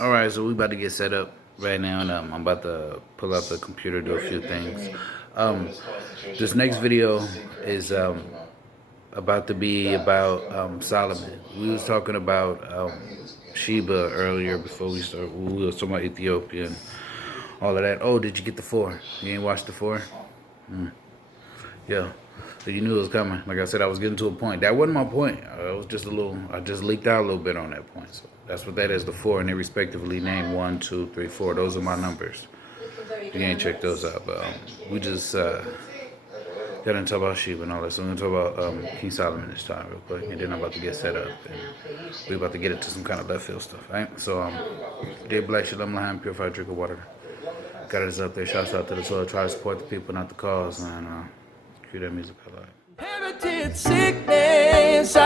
All right, so we about to get set up right now, and I'm about to pull out the computer, do a few things. Um, this next video is about to be about Solomon. We was talking about Sheba earlier before we started. We was talking about Ethiopia and all of that. Oh, did you get the four? You ain't watched the four? Yeah. So you knew it was coming. Like I said, I was getting to a point. That wasn't my point. It was just a little. I just leaked out a little bit on that point. So that's what that is. The four, and they respectively named 1, 2, 3, 4. Those are my numbers. You ain't checked those out, but we just got into talk about Sheba and all that. So we're gonna talk about King Solomon this time, real quick, and then I'm about to get set up, and we're about to get into some kind of left field stuff. Right? So Day Black Shalom L'Chaim, purified drink of water. Got us up there. Shouts out to the soil. Try to support the people, not the cause, and cue that music I like. Heritage sickness,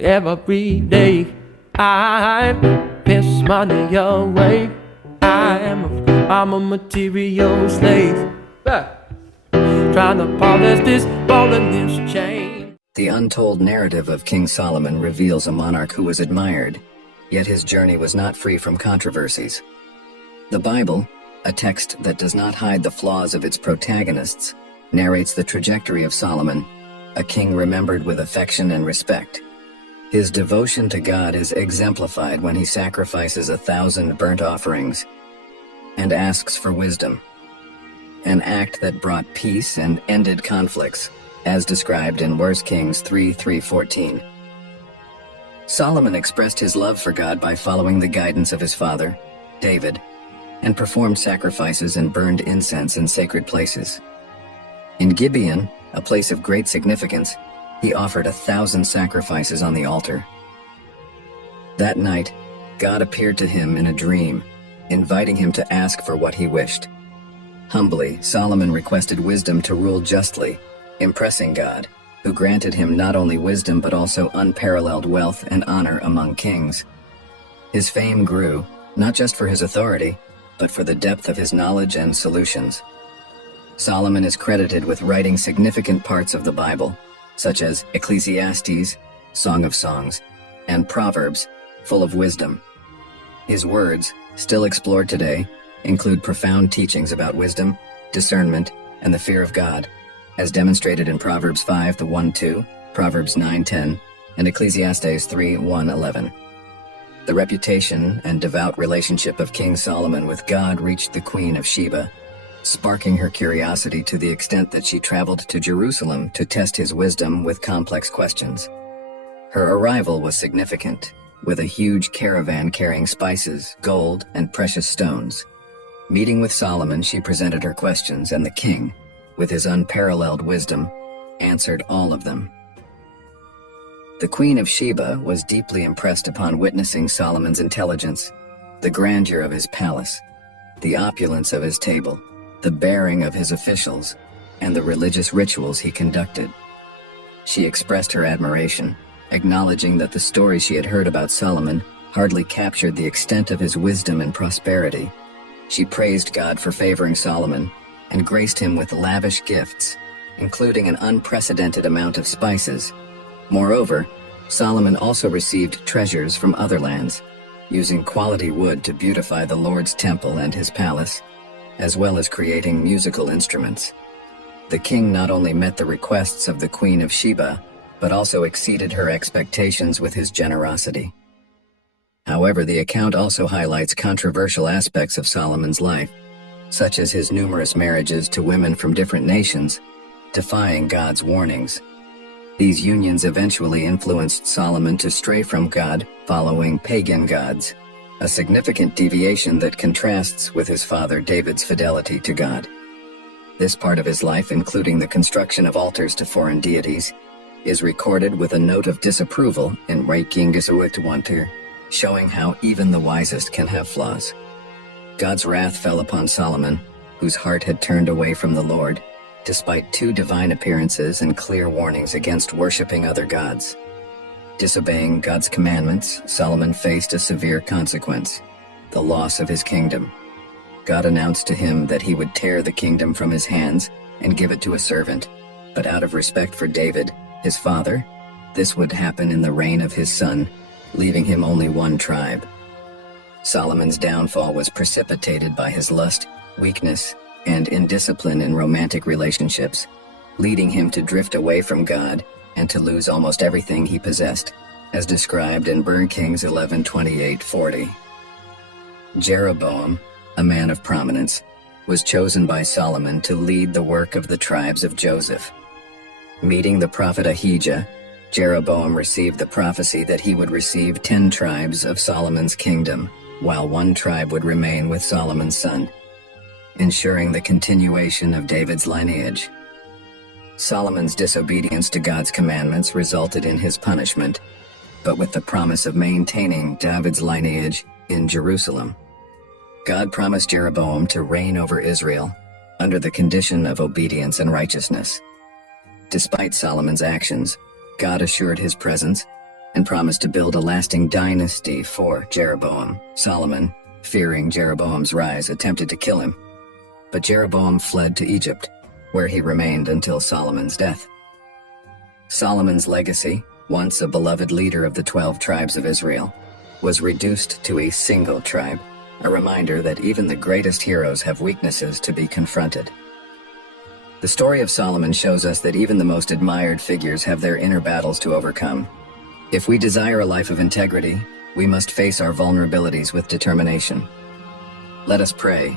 every day I piss money away. I'm a material slave, trying to polish this ball in this chain. The untold narrative of King Solomon reveals a monarch who was admired, yet his journey was not free from controversies. The Bible, a text that does not hide the flaws of its protagonists, narrates the trajectory of Solomon, a king remembered with affection and respect. His devotion to God is exemplified when he sacrifices 1,000 burnt offerings and asks for wisdom, an act that brought peace and ended conflicts, as described in 1 Kings 3:14. Solomon expressed his love for God by following the guidance of his father, David, and performed sacrifices and burned incense in sacred places. In Gibeon, a place of great significance, he offered 1,000 sacrifices on the altar. That night, God appeared to him in a dream, inviting him to ask for what he wished. Humbly, Solomon requested wisdom to rule justly, impressing God, who granted him not only wisdom but also unparalleled wealth and honor among kings. His fame grew, not just for his authority, but for the depth of his knowledge and solutions. Solomon is credited with writing significant parts of the Bible, such as Ecclesiastes, Song of Songs, and Proverbs, full of wisdom. His words, still explored today, include profound teachings about wisdom, discernment, and the fear of God, as demonstrated in Proverbs 5:1-2, Proverbs 9:10, and Ecclesiastes 3:1-11. The reputation and devout relationship of King Solomon with God reached the Queen of Sheba, sparking her curiosity to the extent that she traveled to Jerusalem to test his wisdom with complex questions. Her arrival was significant, with a huge caravan carrying spices, gold, and precious stones. Meeting with Solomon, she presented her questions, and the king, with his unparalleled wisdom, answered all of them. The Queen of Sheba was deeply impressed upon witnessing Solomon's intelligence, the grandeur of his palace, the opulence of his table, the bearing of his officials, and the religious rituals he conducted. She expressed her admiration, acknowledging that the stories she had heard about Solomon hardly captured the extent of his wisdom and prosperity. She praised God for favoring Solomon and graced him with lavish gifts, including an unprecedented amount of spices. Moreover, Solomon also received treasures from other lands, using quality wood to beautify the Lord's temple and his palace, as well as creating musical instruments. The king not only met the requests of the Queen of Sheba, but also exceeded her expectations with his generosity. However, the account also highlights controversial aspects of Solomon's life, such as his numerous marriages to women from different nations, defying God's warnings. These unions eventually influenced Solomon to stray from God, following pagan gods, a significant deviation that contrasts with his father David's fidelity to God. This part of his life, including the construction of altars to foreign deities, is recorded with a note of disapproval in Reikingisuitwanter, showing how even the wisest can have flaws. God's wrath fell upon Solomon, whose heart had turned away from the Lord, despite 2 divine appearances and clear warnings against worshiping other gods. Disobeying God's commandments, Solomon faced a severe consequence, the loss of his kingdom. God announced to him that he would tear the kingdom from his hands and give it to a servant, but out of respect for David, his father, This would happen in the reign of his son, leaving him only one tribe. Solomon's downfall was precipitated by his lust, weakness, and indiscipline in romantic relationships, leading him to drift away from God and to lose almost everything he possessed, as described in 1 Kings 11:28-40. Jeroboam, a man of prominence, was chosen by Solomon to lead the work of the tribes of Joseph. Meeting the prophet Ahijah, Jeroboam received the prophecy that he would receive 10 tribes of Solomon's kingdom, while one tribe would remain with Solomon's son, ensuring the continuation of David's lineage. Solomon's disobedience to God's commandments resulted in his punishment, but with the promise of maintaining David's lineage in Jerusalem. God promised Jeroboam to reign over Israel under the condition of obedience and righteousness. Despite Solomon's actions, God assured his presence and promised to build a lasting dynasty for Jeroboam. Solomon, fearing Jeroboam's rise, attempted to kill him, but Jeroboam fled to Egypt, where he remained until Solomon's death. Solomon's legacy, once a beloved leader of the 12 tribes of Israel, was reduced to a single tribe, a reminder that even the greatest heroes have weaknesses to be confronted. The story of Solomon shows us that even the most admired figures have their inner battles to overcome. If we desire a life of integrity, we must face our vulnerabilities with determination. Let us pray.